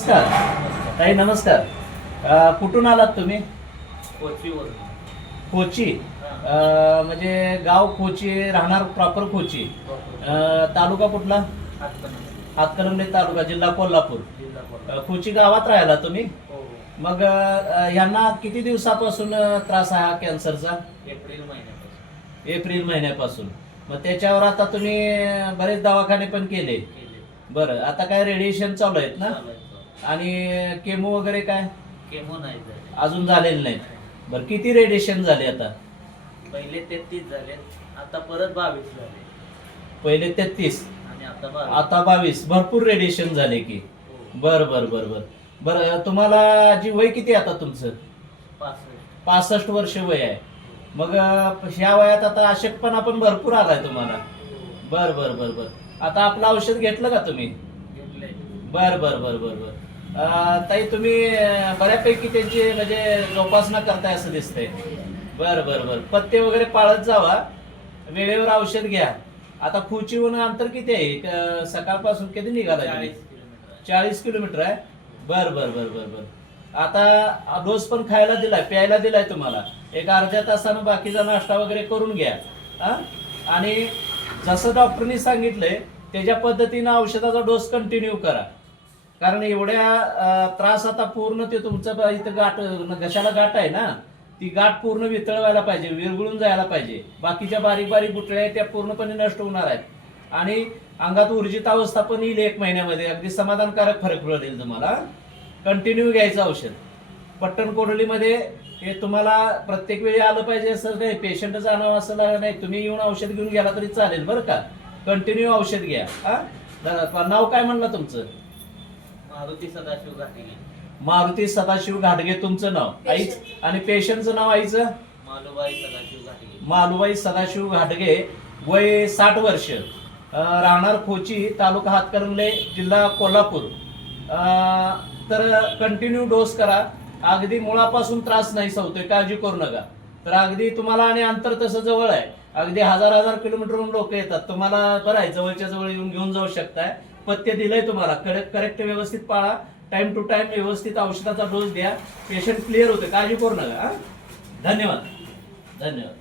नमस्कार ताई, नमस्कार. कुठून आलात तुम्ही? कोचीवरून. कोची. म्हणजे गाव कोची, राहणार प्रॉपर कोची. तालुका कुठला? हातकणंगले तालुका, जिल्हा कोल्हापूर. कोची गावात राहिला तुम्ही? हो. मग यांना किती दिवसापासून त्रास आहे हा कॅन्सरचा? एप्रिल महिन्यापासून. एप्रिल महिन्यापासून. मग त्याच्यावर आता तुम्ही बरेच दवाखाने पण केले. बरं, आता काय रेडिएशन चालू आहेत ना? आणि केमो वगैरे काय केमो नाही झाले. अजून झालेलं नाही? बरं, किती रेडिएशन झाले आता? पहिले 33 झाले, आता परत 22 झाले. पहिले 33 आणि आता 22. आता 22. भरपूर रेडिएशन झाले की. हो. बर बर बर बर बर. तुम्हाला जी वय किती आता तुमचं? 65. 65 वर्ष वय आहे. मग ह्या वयात आता अशक्तपणा पण भरपूर आलाय तुम्हाला. बर बर बर बर. आता आपलं औषध घेतलं का तुम्ही? घेतले. बर बर बर बर बर. ताई, तुम्ही बऱ्यापैकी त्यांची म्हणजे जोपासना करताय असं दिसतंय. बर बर बर. पथ्य वगैरे पाळत जावा, वेळेवर औषध घ्या. आता खुचीहून अंतर किती आहे? सकाळपासून किती निघाला? 40 किलोमीटर. 40 किलोमीटर आहे. बर बर बर बर बर. आता डोस पण खायला दिलाय, प्यायला दिलाय तुम्हाला. एक अर्ध्या तासानं बाकीचा नाश्ता वगैरे करून घ्या. हा? आणि जसं डॉक्टरनी सांगितलंय त्याच्या पद्धतीनं औषधाचा डोस कंटिन्यू करा. कारण एवढ्या त्रास आता पूर्ण ते तुमचं इथं गाठ, घशाला गाठ आहे ना, ती गाठ पूर्ण वितळवायला पाहिजे, विरघळून जायला पाहिजे. बाकीच्या बारीक बारीक गुठळ्या आहेत त्या पूर्णपणे नष्ट होणार आहेत. आणि अंगात ऊर्जित अवस्था पण येईल 1 महिन्यामध्ये. अगदी समाधानकारक फरक पडेल तुम्हाला. कंटिन्यू घ्यायचं औषध. पट्टण कोडोलीमध्ये हे तुम्हाला प्रत्येक वेळी आलं पाहिजे असं नाही, पेशंट जाणं असं नाही. तुम्ही येऊन औषध घेऊन गेला तरी चालेल बरं का. कंटिन्यू औषध घ्या. हा? नाव काय म्हणलं तुमचं? मारुती सदाशिव घाटगे. मारुती सदाशिव घाटगे तुमचं नाव. आईच आणि पेशंटचं नाव आईचं? मालुबाई सदाशिव घाटगे. मालुबाई सदाशिव घाटगे. वय 60 वर्ष. राहणार खोची, तालुका हातकणंगले, जिल्हा कोल्हापूर. तर कंटिन्यू डोस करा. अगदी मुळापासून त्रास नाही होतोय, काळजी करू नका. तर अगदी तुम्हाला, आणि अंतर तसं जवळ आहे, अगदी हजार किलोमीटरहून लोक येतात. तुम्हाला बरं आहे, जवळच्या जवळ येऊन घेऊन जाऊ शकताय. पथ्य दिलंय तुम्हाला, करेक्ट व्यवस्थित पाळा. टाइम टू टाइम व्यवस्थित औषधाचा डोस द्या. पेशंट क्लिअर होते, काळजी करू नका. धन्यवाद. धन्यवाद.